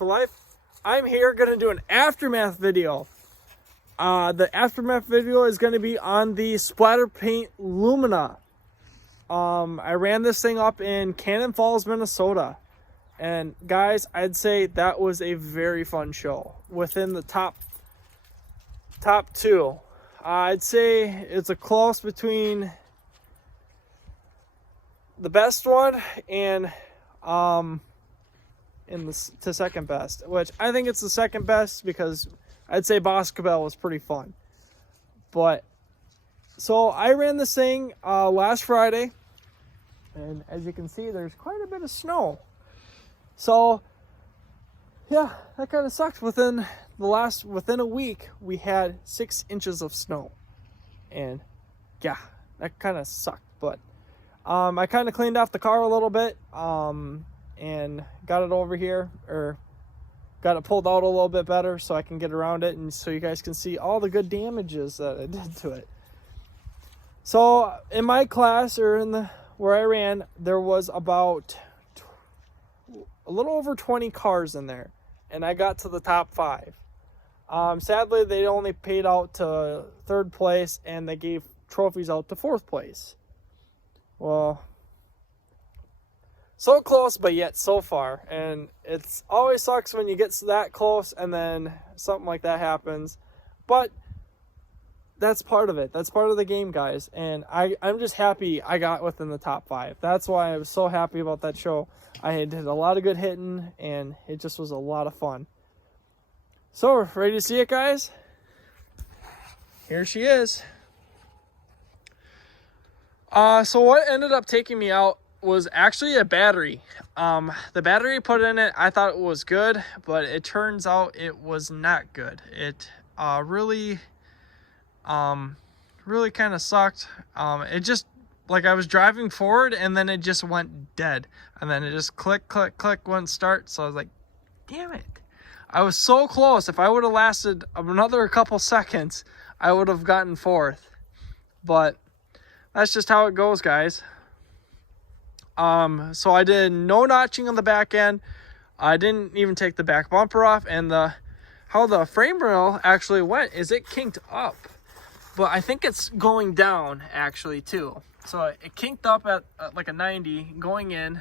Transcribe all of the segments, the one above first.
for life. I'm here gonna do an aftermath video. The aftermath video is gonna be on the splatter paint Lumina. I ran this thing up in Cannon Falls, Minnesota, and guys, I'd say that was a very fun show. Within the top two, I'd say it's a close between the best one and to second best, which I think it's the second best because I'd say Boscobel was pretty fun. But so I ran this thing last Friday, and as you can see, there's quite a bit of snow. So yeah, that kind of sucks. Within a week, we had 6 inches of snow, and yeah, that kind of sucked. But I kind of cleaned off the car a little bit, and got it over here, or got it pulled out a little bit better so I can get around it, and so you guys can see all the good damages that I did to it. So in my class, or where I ran, there was about a little over 20 cars in there, and I got to the top 5. Sadly, they only paid out to 3rd place, and they gave trophies out to 4th place. Well, so close, but yet so far. And it's always sucks when you get that close and then something like that happens. But that's part of it. That's part of the game, guys. And I'm just happy I got within the top 5. That's why I was so happy about that show. I did a lot of good hitting, and it just was a lot of fun. So, ready to see it, guys? Here she is. So what ended up taking me out was actually a battery. The battery put in it, I thought it was good, but it turns out it was not good. It really kind of sucked. It just, like, I was driving forward and then it just went dead, and then it just click click click wouldn't start. So I was like, damn it, I was so close. If I would have lasted another couple seconds, I would have gotten 4th. But that's just how it goes, guys. So I did no notching on the back end. I didn't even take the back bumper off, and how the frame rail actually went is it kinked up, but I think it's going down actually too. So it kinked up at like a 90 going in,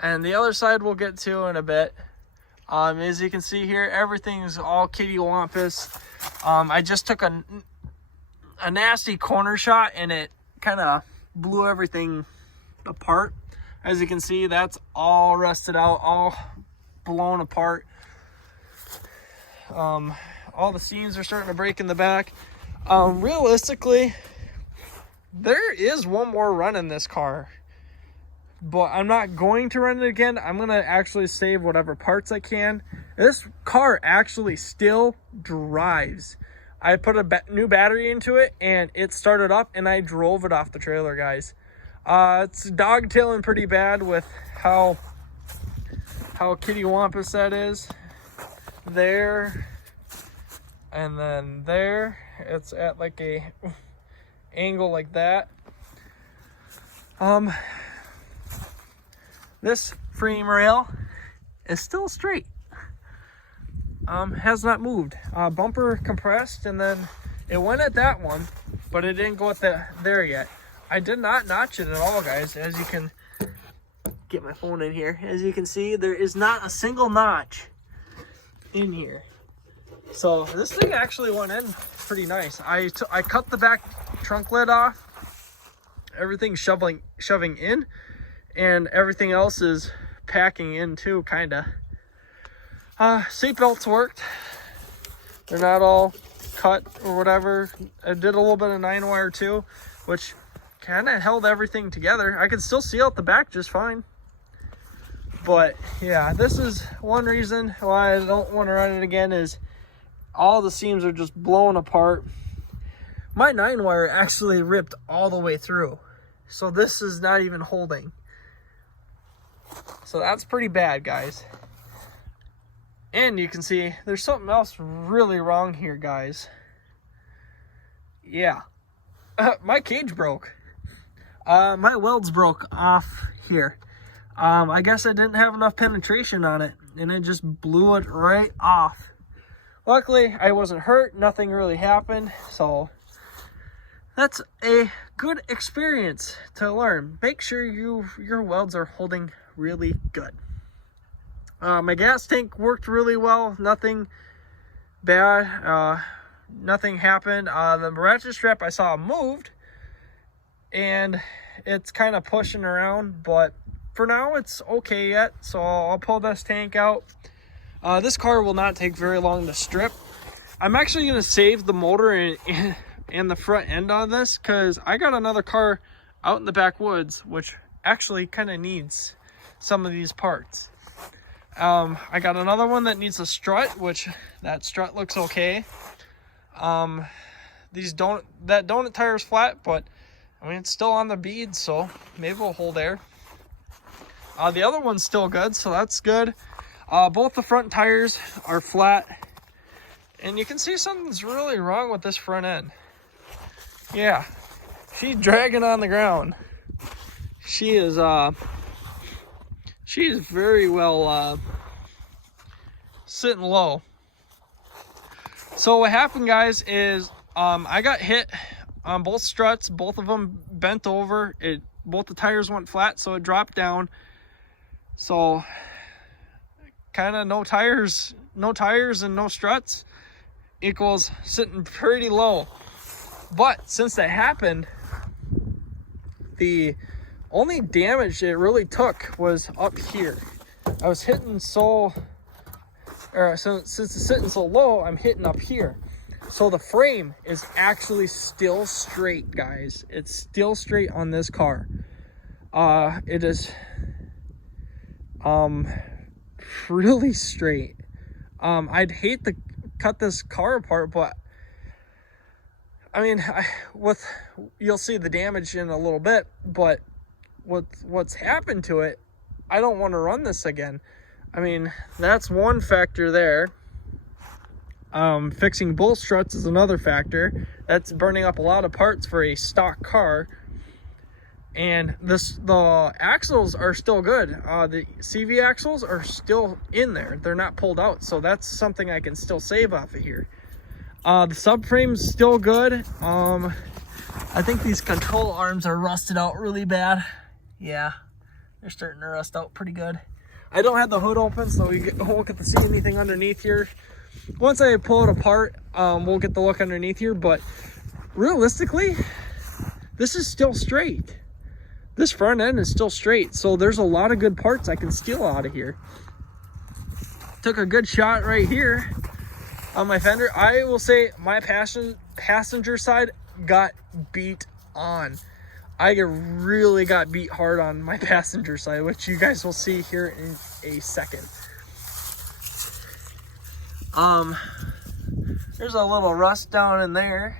and the other side we'll get to in a bit. As you can see here, everything's all kitty wampus. I just took a nasty corner shot, and it kind of blew everything apart. As you can see, that's all rusted out, all blown apart. All the seams are starting to break in the back. Realistically, there is one more run in this car, but I'm not going to run it again. I'm going to actually save whatever parts I can. This car actually still drives. I put a new battery into it, and it started up, and I drove it off the trailer, guys. It's dogtailing pretty bad with how kitty wampus that is. There, and then there. It's at like a angle like that. This frame rail is still straight. Has not moved. Bumper compressed, and then it went at that one, but it didn't go at there yet. I did not notch it at all, guys. As you can get my phone in here, as you can see, there is not a single notch in here. So this thing actually went in pretty nice. I cut the back trunk lid off. Everything's shoving in, and everything else is packing in too, kinda. Seat belts worked. They're not all cut or whatever. I did a little bit of 9-wire too, which kind of held everything together. I could still see out the back just fine. But yeah, this is one reason why I don't want to run it again, is all the seams are just blown apart. My 9-wire actually ripped all the way through, so this is not even holding. So that's pretty bad, guys. And you can see there's something else really wrong here, guys. Yeah, my cage broke. My welds broke off here. I guess I didn't have enough penetration on it. and it just blew it right off. Luckily, I wasn't hurt. Nothing really happened. So that's a good experience to learn. Make sure your welds are holding really good. My gas tank worked really well. Nothing bad. Nothing happened. The ratchet strap I saw moved, and it's kind of pushing around, but for now it's okay yet. So I'll pull this tank out. This car will not take very long to strip. I'm actually going to save the motor and the front end on this, because I got another car out in the backwoods which actually kind of needs some of these parts. I got another one that needs a strut, which that strut looks okay. That donut tire is flat, but I mean, it's still on the bead, so maybe we'll hold air. The other one's still good, so that's good. Both the front tires are flat, and you can see something's really wrong with this front end. Yeah, she's dragging on the ground. She is very well sitting low. So what happened, guys, is I got hit on both struts. Both of them bent over. Both the tires went flat, so it dropped down. So kind of no tires and no struts equals sitting pretty low. But since that happened, the only damage it really took was up here. I was hitting since it's sitting so low, I'm hitting up here. So the frame is actually still straight, guys. It's still straight on this car. It is really straight. I'd hate to cut this car apart, but I mean, you'll see the damage in a little bit, but what's happened to it, I don't want to run this again. I mean, that's one factor there. Fixing both struts is another factor. That's burning up a lot of parts for a stock car. And the axles are still good. The CV axles are still in there. They're not pulled out. So that's something I can still save off of here. The subframe's still good. I think these control arms are rusted out really bad. Yeah, they're starting to rust out pretty good. I don't have the hood open, so we won't get to see anything underneath here. Once I pull it apart, we'll get the look underneath here. But realistically, this is still straight. This front end is still straight, so there's a lot of good parts I can steal out of here. Took a good shot right here on my fender. I will say my passenger side got beat on. I really got beat hard on my passenger side, which you guys will see here in a second. There's a little rust down in there,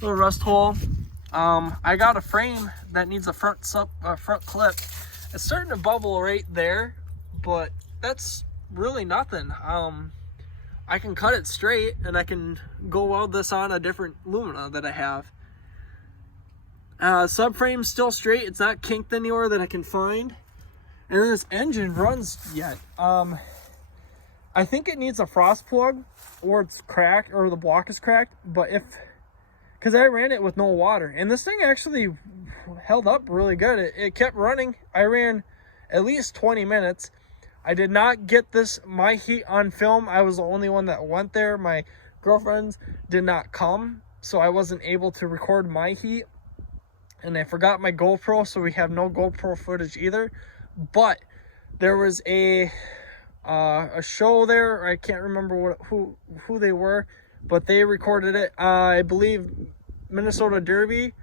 little rust hole. I got a frame that needs a front clip. It's starting to bubble right there, but that's really nothing. I can cut it straight, and I can go weld this on a different lumina that I have. Subframe's still straight. It's not kinked anywhere that I can find. And then this engine runs yet. I think it needs a frost plug, or it's cracked, or the block is cracked. But because I ran it with no water, and this thing actually held up really good. It kept running. I ran at least 20 minutes. I did not get my heat on film. I was the only one that went there. My girlfriends did not come, so I wasn't able to record my heat. And I forgot my GoPro, so we have no GoPro footage either. But there was a show there. I can't remember who they were, but they recorded it. I believe Minnesota Derby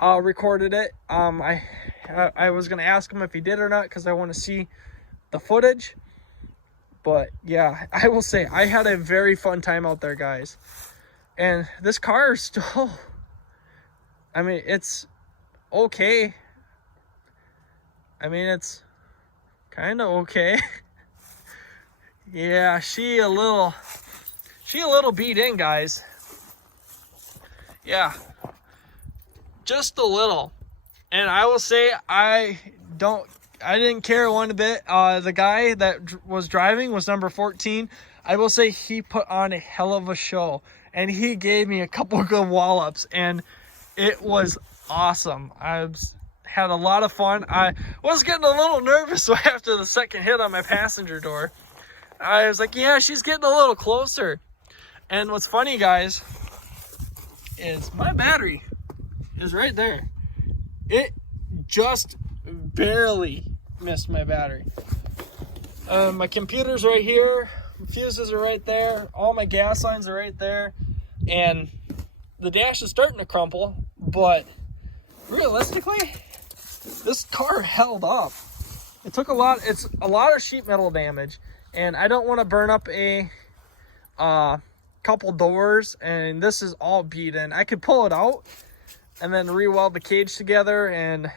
recorded it. I was gonna ask him if he did or not, because I want to see the footage. But yeah, I will say I had a very fun time out there, guys. And this car is still, I mean, it's okay. I mean, it's kind of okay. Yeah, she a little beat in, guys. Yeah, just a little. And I will say I I didn't care one bit. The guy that was driving was number 14. I will say he put on a hell of a show, and he gave me a couple good wallops, and it was awesome. I had a lot of fun. I was getting a little nervous after the second hit on my passenger door. I was like, yeah, she's getting a little closer. And what's funny, guys, is my battery is right there. It just barely missed my battery. My computer's right here. Fuses are right there. All my gas lines are right there. And the dash is starting to crumple, but realistically, this car held up. It took a lot. It's a lot of sheet metal damage, and I don't want to burn up a couple doors, and this is all beat in. I could pull it out and then re-weld the cage together and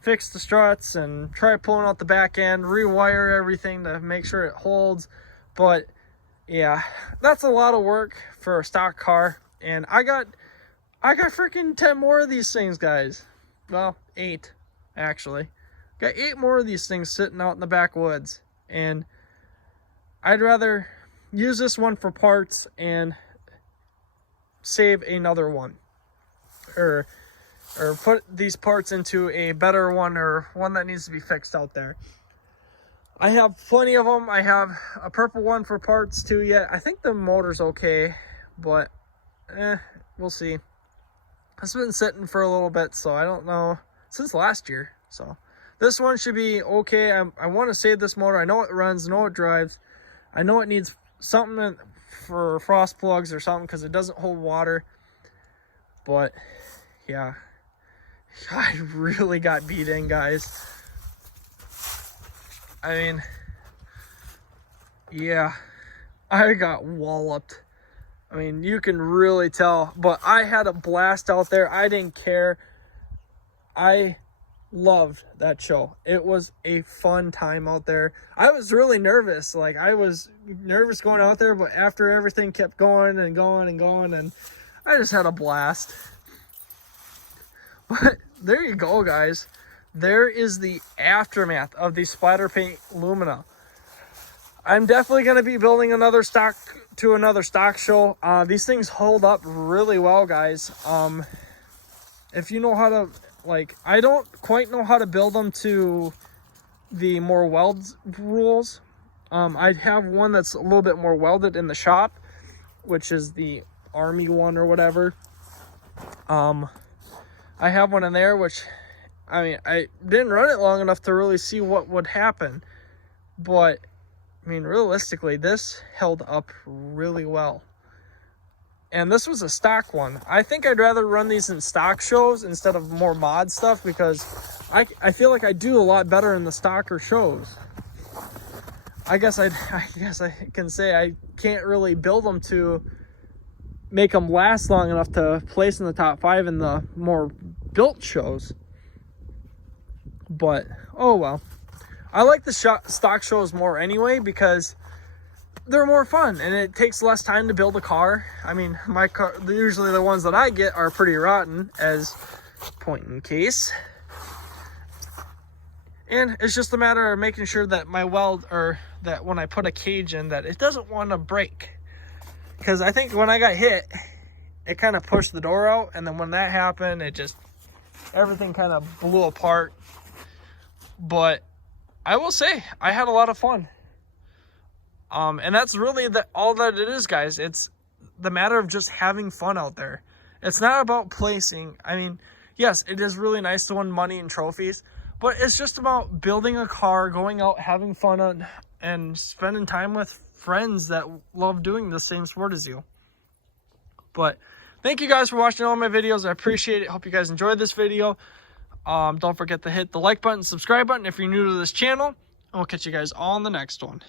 fix the struts and try pulling out the back end, rewire everything to make sure it holds. But yeah, that's a lot of work for a stock car. And I got freaking 10 more of these things, guys. Well, 8 actually. Got 8 more of these things sitting out in the backwoods, and I'd rather use this one for parts and save another one, or put these parts into a better one, or one that needs to be fixed out there. I have plenty of them. I have a purple one for parts too yet. I think the motor's okay, but we'll see. It's been sitting for a little bit, so I don't know, since last year. So this one should be okay. I want to save this motor. I know it runs, I know it drives. I know it needs something for frost plugs or something because it doesn't hold water. But yeah, I really got beat in, guys. I mean, yeah, I got walloped. I mean, you can really tell, but I had a blast out there. I didn't care. I loved that show. It was a fun time out there. I was really nervous. Like, I was nervous going out there, but after everything kept going and going and going, and I just had a blast. But there you go, guys. There is the aftermath of the splatter paint Lumina. I'm definitely going to be building another stock show. These things hold up really well, guys. If you know how to, like, I don't quite know how to build them to the more weld rules. I have one that's a little bit more welded in the shop, which is the Army one or whatever. I have one in there, which, I mean, I didn't run it long enough to really see what would happen. But, I mean, realistically, this held up really well. And this was a stock one. I think I'd rather run these in stock shows instead of more mod stuff, because I feel like I do a lot better in the stocker shows. I guess I can say I can't really build them to make them last long enough to place in the top 5 in the more built shows. But, oh well. I like the stock shows more anyway, because they're more fun and it takes less time to build a car. I mean, my car, usually the ones that I get are pretty rotten, as point in case. And it's just a matter of making sure that my weld, or that when I put a cage in, that it doesn't want to break. Because I think when I got hit, it kind of pushed the door out, and then when that happened, it just, everything kind of blew apart. But I will say, I had a lot of fun. And that's really all that it is, guys. It's the matter of just having fun out there. It's not about placing. I mean, yes, it is really nice to win money and trophies, but it's just about building a car, going out, having fun, and spending time with friends that love doing the same sport as you. But thank you guys for watching all my videos. I appreciate it. Hope you guys enjoyed this video. Don't forget to hit the like button, subscribe button if you're new to this channel. And we'll catch you guys all in the next one.